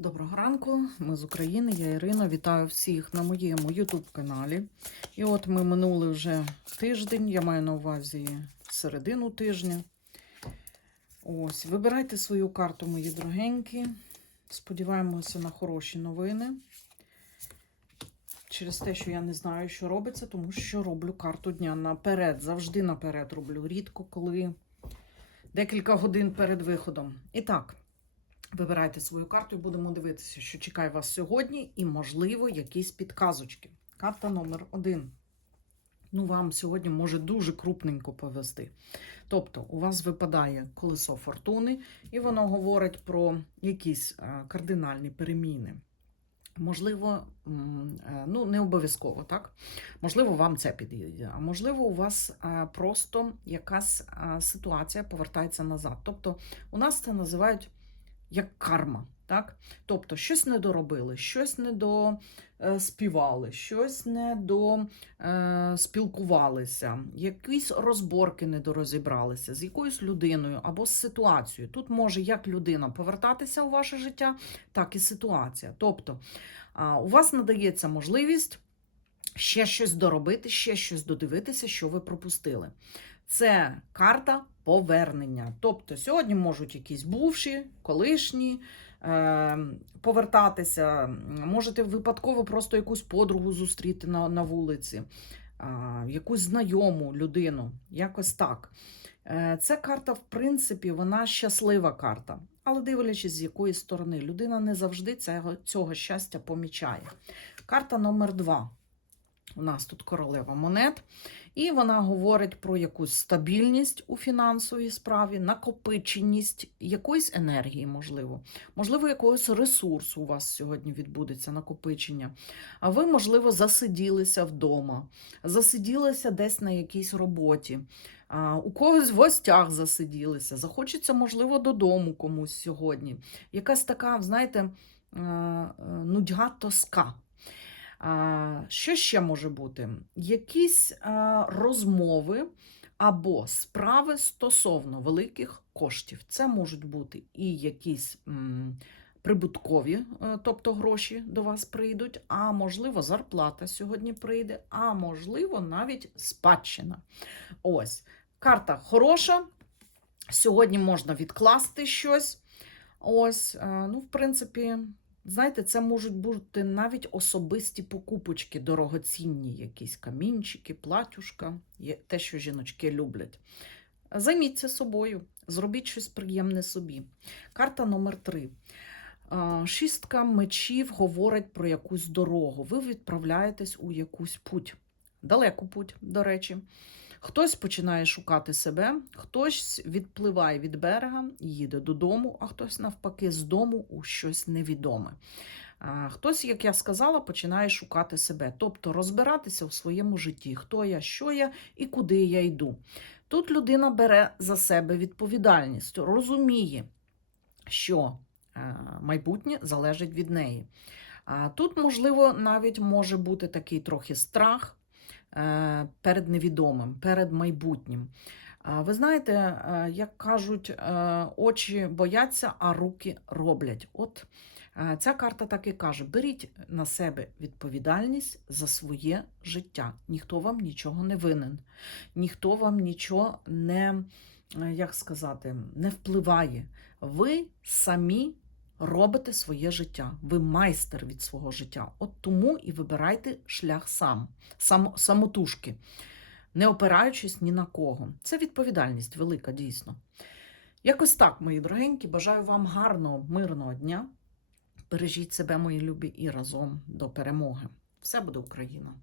Доброго ранку, ми з України, я Ірина. Вітаю всіх на моєму YouTube каналі. І от ми минули вже тиждень, я маю на увазі середину тижня. Ось, вибирайте свою карту, мої дорогенькі. Сподіваємося на хороші новини. Через те, що я не знаю, що робиться, тому що роблю карту дня наперед. Завжди наперед роблю. Рідко, коли декілька годин перед виходом. І так. Вибирайте свою карту і будемо дивитися, що чекає вас сьогодні, і, можливо, якісь підказочки. Карта номер один. Ну, вам сьогодні може дуже крупненько повести. Тобто, у вас випадає колесо фортуни, і воно говорить про якісь е, кардинальні переміни. Можливо, е, ну не обов'язково, так? Можливо, вам це підійде, а можливо, у вас е, просто якась ситуація повертається назад. Тобто, у нас це називають як карма. Так? Тобто, щось не доробили, щось не доспівали, щось не доспілкувалися, якісь розборки не дорозібралися з якоюсь людиною або з ситуацією. Тут може як людина повертатися у ваше життя, так і ситуація. Тобто, у вас надається можливість ще щось доробити, ще щось додивитися, що ви пропустили. Це карта повернення. Тобто сьогодні можуть якісь бувші, колишні е, повертатися. Можете випадково просто якусь подругу зустріти на, на вулиці, е, якусь знайому людину. Якось так. Це карта, в принципі, вона щаслива карта. Але дивлячись, з якої сторони, людина не завжди цього, цього щастя помічає. Карта номер два. У нас тут королева монет. І вона говорить про якусь стабільність у фінансовій справі, накопиченість якоїсь енергії, можливо, можливо, якогось ресурсу у вас сьогодні відбудеться накопичення. А ви, можливо, засиділися вдома, засиділися десь на якійсь роботі. У когось в гостях засиділися, захочеться, можливо, додому комусь сьогодні. Якась така, знаєте, нудьга тоска. Що ще може бути? Якісь розмови або справи стосовно великих коштів. Це можуть бути і якісь прибуткові, е, тобто гроші до вас прийдуть, а можливо, зарплата сьогодні прийде, а можливо, навіть спадщина. Ось, карта хороша. Сьогодні можна відкласти щось. Ось, е, ну, в принципі. Знаєте, це можуть бути навіть особисті покупочки, дорогоцінні, якісь камінчики, платюшка, те, що жіночки люблять. Займіться собою, зробіть щось приємне собі. Карта номер три. А, Шістка мечів говорить про якусь дорогу. Ви відправляєтесь у якусь путь. Далеку путь, до речі. Хтось починає шукати себе, хтось відпливає від берега, їде додому, а хтось навпаки з дому у щось невідоме. Хтось, як я сказала, починає шукати себе, тобто розбиратися в своєму житті, хто я, що я і куди я йду. Тут людина бере за себе відповідальність, розуміє, що е, майбутнє залежить від неї. Тут, можливо, навіть може бути такий трохи страх перед невідомим, перед майбутнім. Ви знаєте, е, як кажуть, е, очі бояться, а руки роблять. От е, ця карта так і каже: беріть на себе відповідальність за своє життя. Ніхто вам нічого не винен, ніхто вам нічого не, е, як сказати, не впливає. Ви самі робите своє життя. Ви майстер від свого життя. От тому і вибирайте шлях сам, сам самотужки, не опираючись ні на кого. Це відповідальність велика, дійсно. Якось так, мої дорогенькі, бажаю вам гарного, мирного дня. Бережіть себе, мої любі, і разом до перемоги. Все буде Україна!